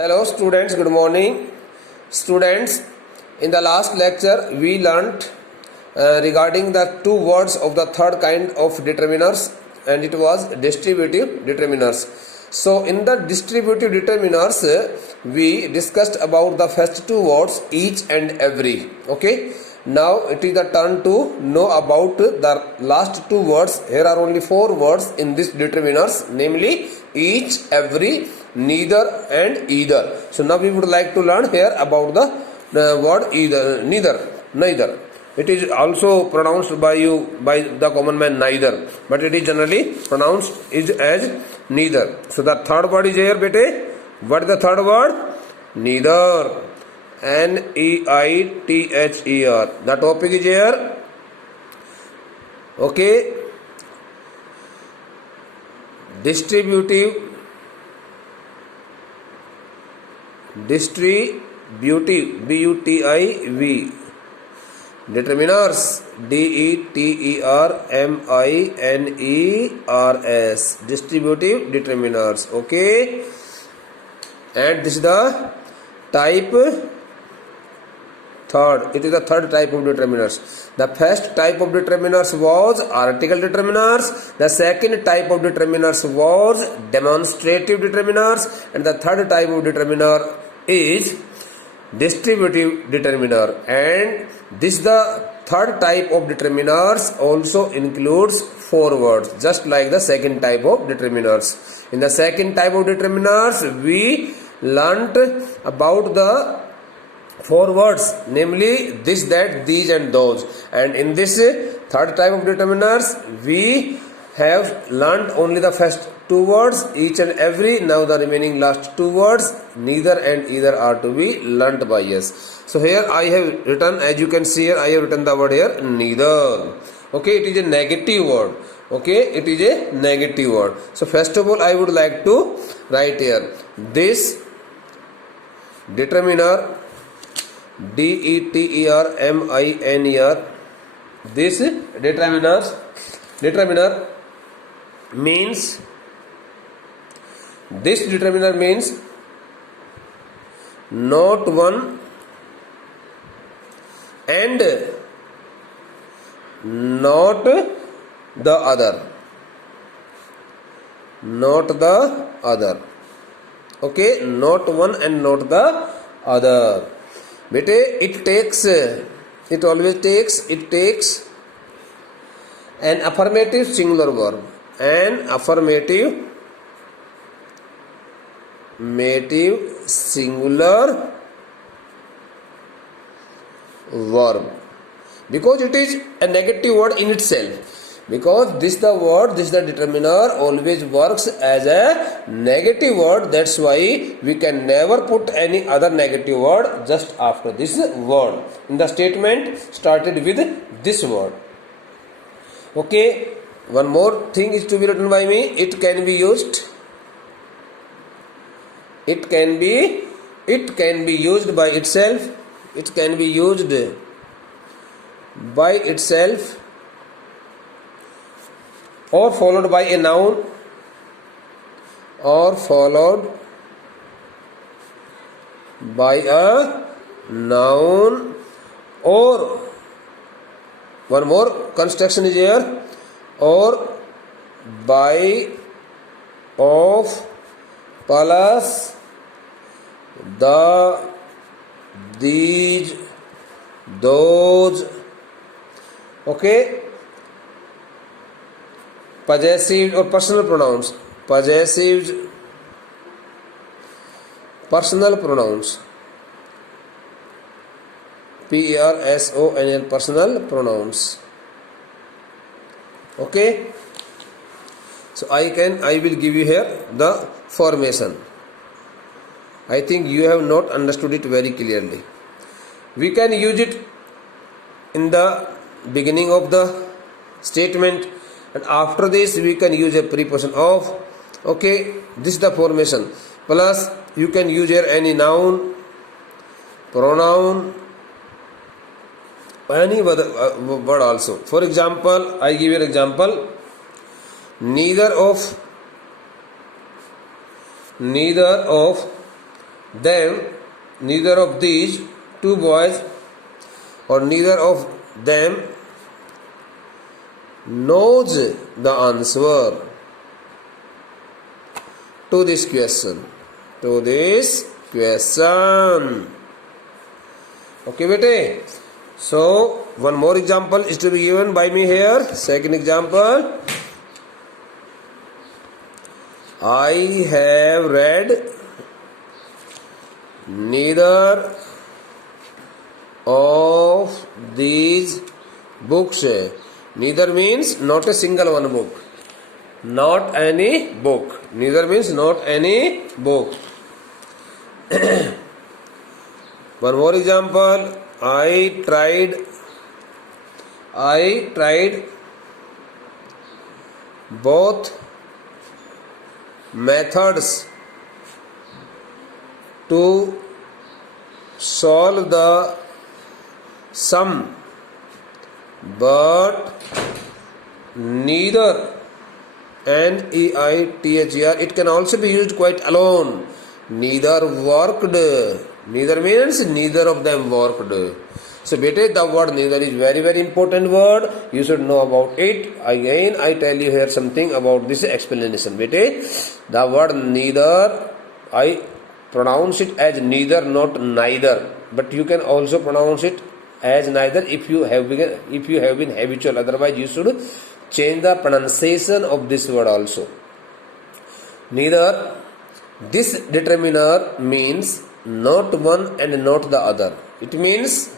Hello students, good morning. Students, in the last lecture we learnt regarding the two words of the third kind of determiners, and it was distributive determiners. So in the distributive determiners we discussed about the first two words each and every. Okay, now it is the turn to know about the last two words. Here are only four words in this determiners, namely each, every, neither and either. So now we would like to learn here about the word either, neither. It is also pronounced by the common man neither, but it is generally pronounced as neither. So the third word is here, bete. What is the third word? Neither. Neither. The topic is here. Okay. Distributive butiv determiners, determiners, distributive determiners. Okay, and this is the type third. It is the third type of determiners. The first type of determiners was article determiners. The second type of determiners was demonstrative determiners, and the third type of determiner is distributive determiner. And this the third type of determiners also includes four words, just like the second type of determiners. In the second type of determiners we learnt about the four words, namely this, that, these and those. And in this third type of determiners we have learnt only the first two words, each and every. Now the remaining last two words, neither and either, are to be learnt by us. So here I have written, as you can see here, I have written the word here, neither. Okay, it is a negative word. Okay, it is a negative word. So first of all I would like to write here, this determiner, determiner, this determiner means, this determiner means not one and not the other, not the other. Okay, not one and not the other. Bete, it takes an affirmative singular verb, an affirmative singular verb, because it is a negative word in itself. Because this the determiner always works as a negative word. That's why we can never put any other negative word just after this word. In the statement started with this word. Okay, one more thing is to be written by me. It can be used by itself. It can be used by itself, or followed by a noun, or followed by a noun, or one more construction is here, or by, of, plus the, these, those. Okay, possessive or personal pronouns, possessive personal pronouns, personal, personal pronouns. Okay, so I will give you here the formation. I think you have not understood it very clearly. We can use it in the beginning of the statement, and after this we can use a preposition of. Okay, this is the formation. Plus you can use here any noun, pronoun, any word also. For example, I give you an example. Neither of them, neither of these two boys or neither of them knows the answer to this question. To this question. Okay, bete. So, one more example is to be given by me here. Second example. I have read neither of these books. Neither means not a single one book. Not any book. Neither means not any book. One more example. I tried both methods to solve the sum, but neither neither, it can also be used quite alone. Neither worked. Neither means neither of them worked. So bete, the word neither is very very important word. You should know about it. Again I tell you here something about this explanation. Bete, the word neither, I pronounce it as neither, not neither, but you can also pronounce it as neither if you have been habitual. Otherwise you should change the pronunciation of this word also. Neither, this determiner means not one and not the other. It means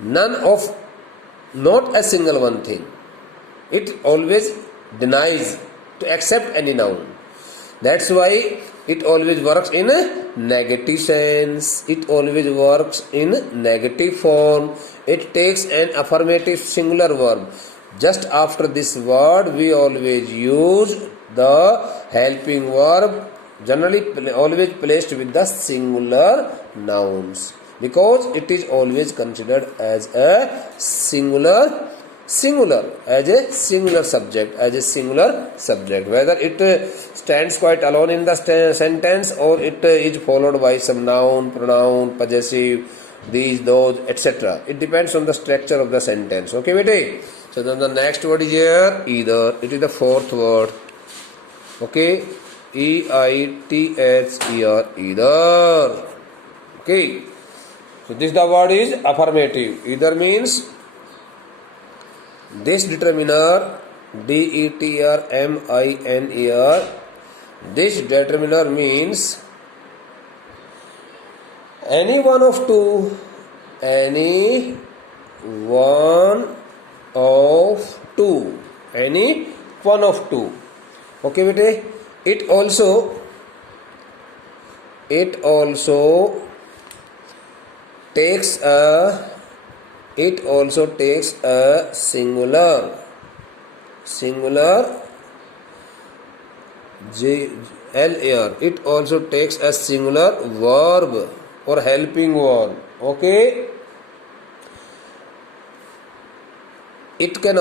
none of, not a single one thing. It always denies to accept any noun. That's why it always works in a negative sense. It always works in negative form. It takes an affirmative singular verb. Just after this word we always use the helping verb, generally always placed with the singular nouns, because it is always considered as a singular as a singular subject, whether it stands quite alone in the sentence or it is followed by some noun, pronoun, possessive, these, those, etc. It depends on the structure of the sentence. Okay, bete? So then the next word is here either. It is the fourth word. Okay, EITHER, either. Okay, so this the word is affirmative. Either means this determiner, DETRMINER, this determiner means any one of two, any one of two. Okay, bete? It also takes a singular LR. It also takes a singular verb or helping verb. Okay, it can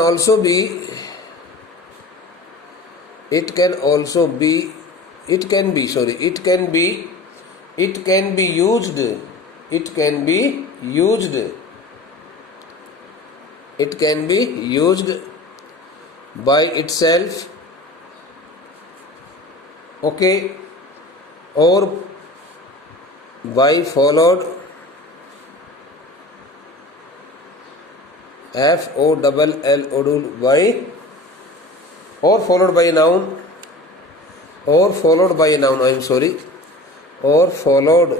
be used by itself, okay, or by followed by, or followed by a noun, or followed by a noun, or followed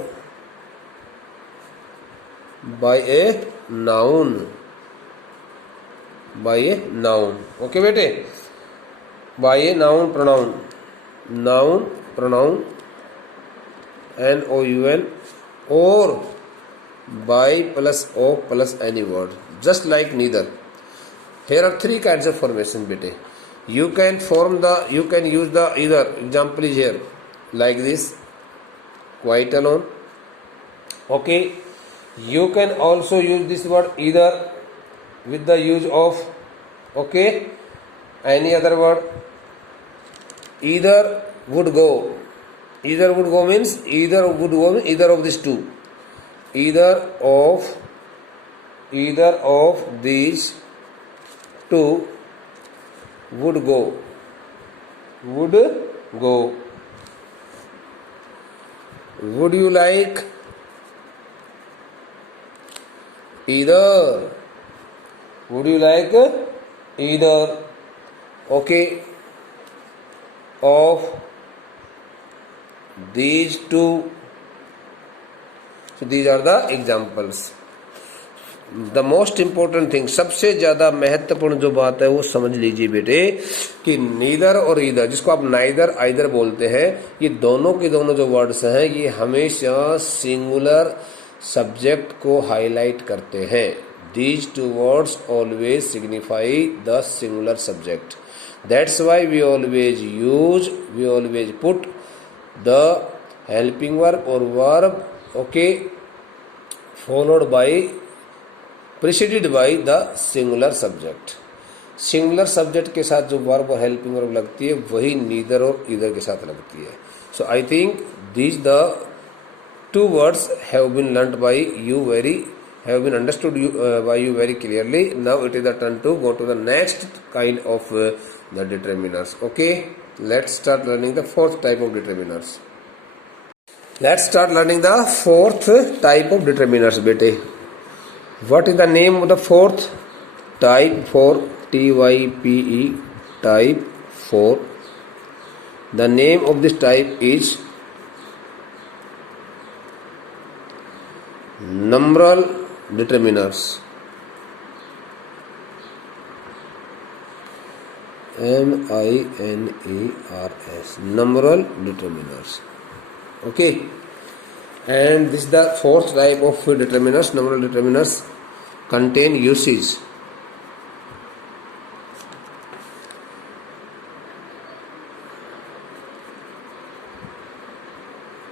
by a noun. Okay, bete? By a noun, pronoun, noun, NOUN, or by plus of plus any word, just like neither. Here are three kinds of formation, bete. You can use the either. Example is here like this, quite alone. Okay, you can also use this word either with the use of, okay, any other word. Either would go Either would go means either would go means either of these two. Either of these two would go. Would go. Would you like either? Would you like either? Okay. Of these two. So these are the examples. The most important thing, सबसे ज्यादा महत्वपूर्ण जो बात है वो समझ लीजिए बेटे कि नीदर और ईदर, जिसको आप नाइदर आइदर बोलते हैं, ये दोनों के दोनों जो वर्ड्स हैं ये हमेशा सिंगुलर सब्जेक्ट को हाईलाइट करते हैं. These two words always signify the singular subject. That's why we always put the helping verb और verb, okay, followed by preceded by the singular subject. Singular subject के साथ जो वर्ब और helping verb लगती है वही नीदर और either के साथ लगती है. So I think these the two words have been learned by you have been understood by you very clearly. Now it is the turn to go to the next kind of the determiners. Okay, let's start learning the fourth type of determiners. Let's start learning the fourth type of determiners, bete. What is the name of the fourth type? For type, type 4. The name of this type is numeral determiners. NINERS, numeral determiners. Okay, and this is the fourth type of determiners. Numeral determiners contain uses.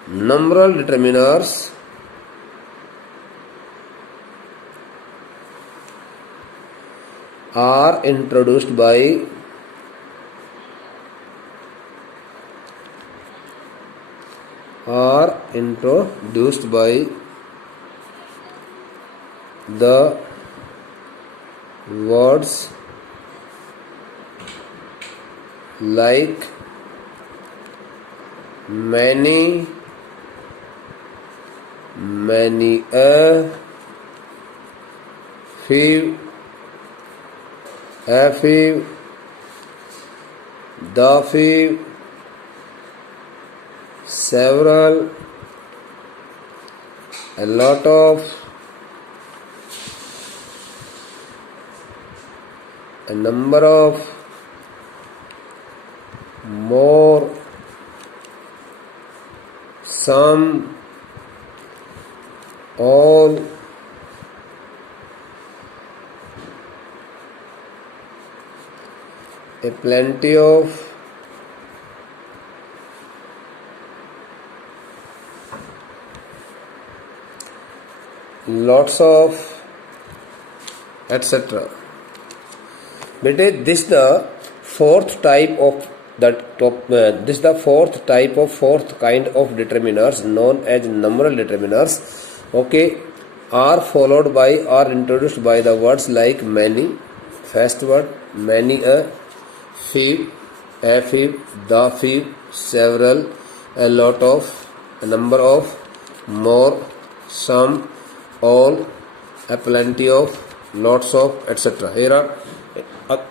Numeral determiners are introduced by the words like many, a, few, a few, the few, several, a lot of, a number of, more, some, all, a plenty of, lots of, etc. Bete, this the fourth type of fourth kind of determiners known as numeral determiners. Okay, are followed by or introduced by the words like many, first word, many, a few, the few, several, a lot of, a number of, more, some, all, a plenty of, lots of, etc.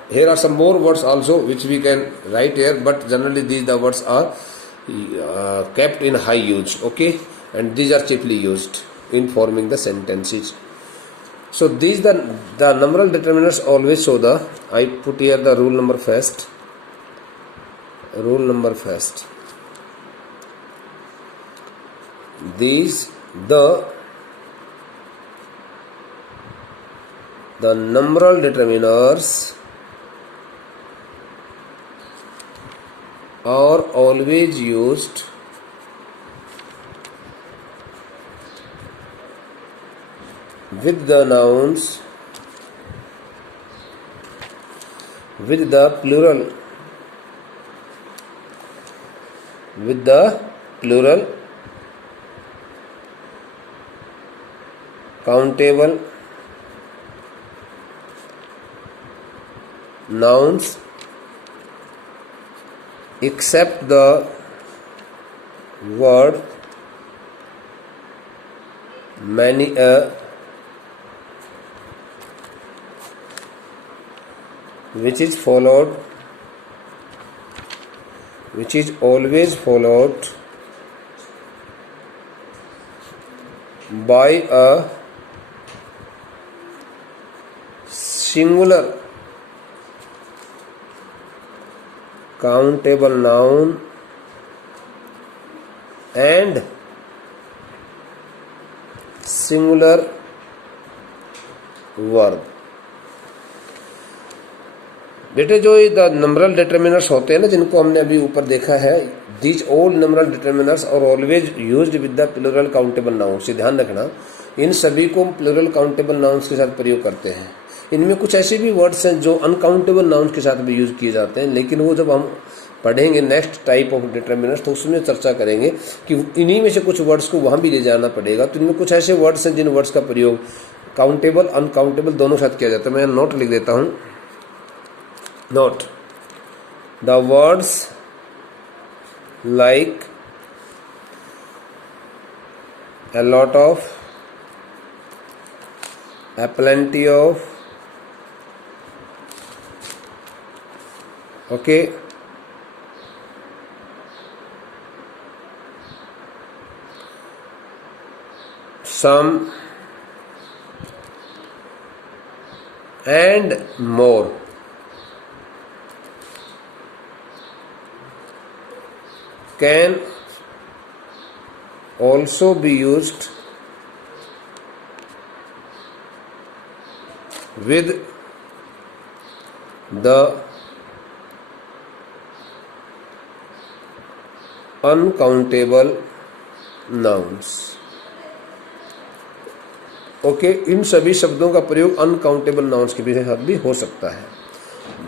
Here are some more words also which we can write here, but generally these the words are kept in high use. Okay, and these are chiefly used in forming the sentences. So these the numeral determiners always show the, I put here the rule number first. These the numeral determiners are always used with the nouns with the plural countable nouns except the word many a, which is always followed by a singular countable noun and singular verb। बेटे जो the numeral determiners होते हैं ना, जिनको हमने अभी ऊपर देखा है, दीज ऑल नंबरल डिटर्मिनर्स और always used with the plural countable nouns. ध्यान रखना, इन सभी को प्लूरल काउंटेबल नाउन्स के साथ प्रयोग करते हैं। इनमें कुछ ऐसे भी वर्ड्स हैं जो अनकाउंटेबल नाउन्स के साथ भी यूज किए जाते हैं, लेकिन वो जब हम पढ़ेंगे नेक्स्ट टाइप ऑफ डिटर्मिनर्स तो उसमें चर्चा करेंगे कि इन्हीं में से कुछ वर्ड्स को वहाँ भी ले जाना पड़ेगा। तो इनमें कुछ ऐसे वर्ड्स हैं जिन वर्ड्स का प्रयोग काउंटेबल अनकाउंटेबल दोनों साथ किया जाता है। मैं नोट लिख देता हूँ। Note the words like a lot of, a plenty of, okay, some and more can also be used with the uncountable nouns। Okay, इन सभी शब्दों का प्रयोग अनकाउंटेबल नाउन्स के साथ भी हो सकता है।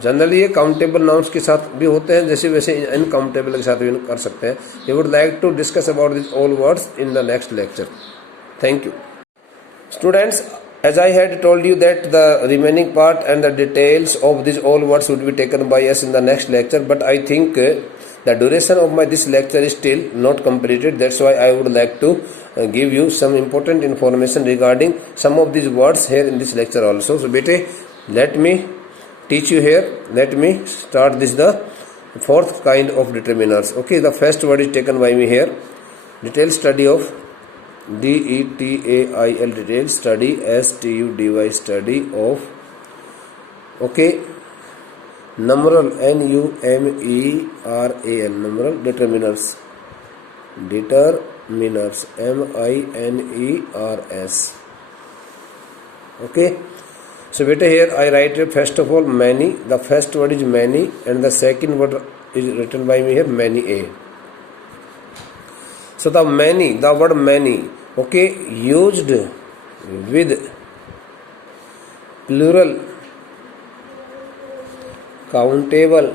जनरली ये काउंटेबल नाउन्स के साथ भी होते हैं, जैसे वैसे अनकाउंटेबल के साथ भी कर सकते हैं। We would like to discuss about this all words in the next lecture. Thank you students. As I had told you that the remaining part and the details of these all words would be taken by us in the next lecture, but I think the duration of this lecture is still not completed. That's why I would like to give you some important information regarding some of these words here in this lecture also. So bete, let me teach you here. Let me start this the fourth kind of determiners. Okay, the first word is taken by me here. Detailed study of DETAIL, detailed study, STUDY, study of, okay, numeral NUMERAL, numeral determiners, MINERS, okay। So beta here I write first of all many. The first word is many and the second word is written by me here many a. So the word many, okay, used with plural countable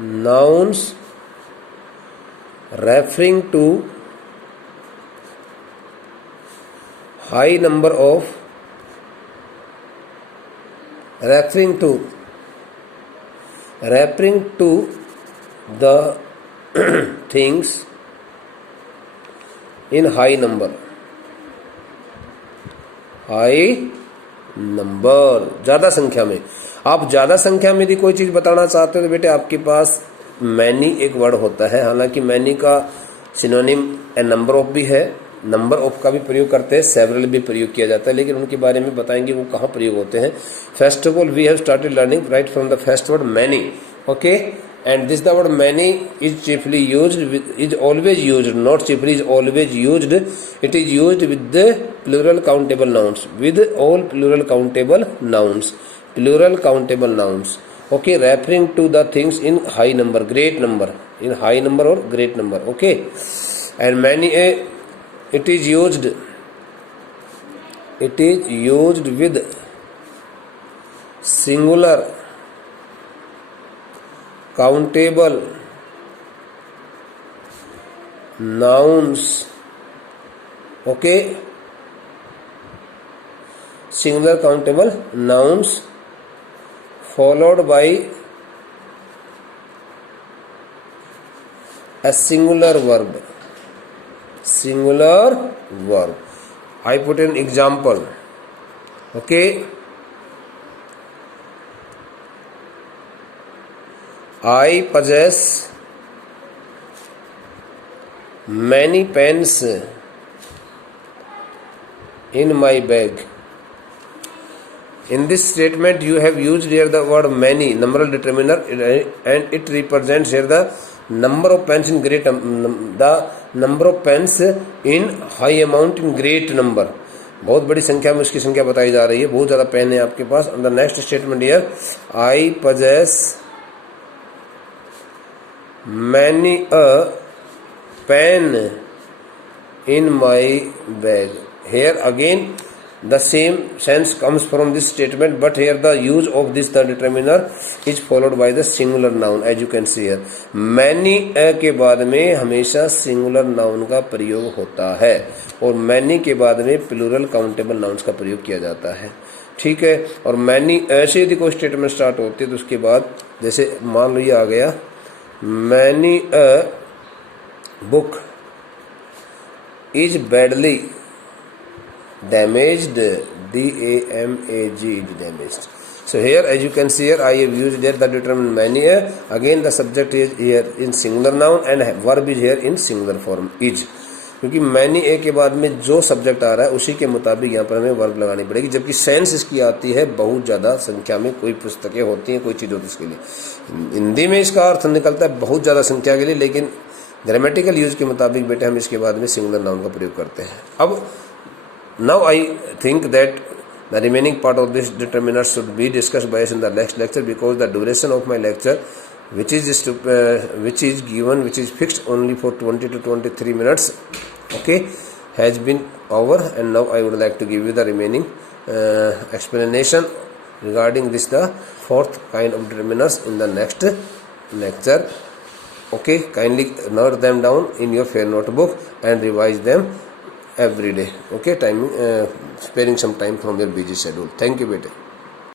nouns referring to high number of, referring to the things in high number, ज्यादा संख्या में। आप ज्यादा संख्या में यदि कोई चीज बताना चाहते हो तो बेटे आपके पास मैनी एक वर्ड होता है। हालांकि मैनी का सिनोनिम ए नंबर ऑफ भी है, नंबर ऑफ का भी प्रयोग करते हैं, सेवरल भी प्रयोग किया जाता है, लेकिन उनके बारे में बताएंगे वो कहाँ प्रयोग होते हैं। First of all we have started learning right from the first word many, okay. And this the word many is chiefly used with, is always used, not chiefly, is always used. It is used with the plural countable nouns, with all plural countable nouns, okay, referring to the things in high number, great number, in high number or great number, okay। And many it is used with singular countable nouns, okay, singular countable nouns followed by a singular verb. I put an example, okay. I possess many pens in my bag. In this statement you have used here the word many, numeral determiner, and it represents here the number of pens in great the number of pens in high amount in great number. बहुत बड़ी संख्या में उसकी संख्या बताई जा रही है, बहुत ज़्यादा पेन है आपके पास. And the next statement here, I possess many a pen in my bag. Here again the same sense comes from this statement, but here the use of this the determiner is followed by the singular noun, as you can see here. many a के बाद में हमेशा singular noun का प्रयोग होता है और many के बाद में plural countable nouns का प्रयोग किया जाता है. ठीक है. और many ऐसे यदि कोई स्टेटमेंट स्टार्ट होती है तो उसके बाद जैसे मान लो ये आ गया, many a book is badly damaged, damaged, damaged. So here, as you can see here, I have used here the determinant many a. Again the subject is here in singular noun and verb is here in singular form is. क्योंकि many a के बाद में जो subject आ रहा है उसी के मुताबिक यहाँ पर हमें वर्ब लगानी पड़ेगी, जबकि सेंस इसकी आती है बहुत ज़्यादा संख्या में. कोई पुस्तकें होती हैं, कोई चीज़ होती है, इसके लिए हिंदी में इसका अर्थ निकलता है बहुत ज़्यादा संख्या के लिए, लेकिन ग्रामेटिकल यूज के मुताबिक बेटे हम इसके बाद में सिंगुलर नाउन का प्रयोग करते हैं. अब now I think that the remaining part of this determiner should be discussed by us in the next lecture, because the duration of my lecture which is given, which is fixed only for 20 to 23 minutes, okay, has been over. And now I would like to give you the remaining explanation regarding this, the fourth kind of determiners, in the next lecture. Okay, kindly note them down in your fair notebook and revise them every day. Okay, sparing some time from your busy schedule. Thank you, beta.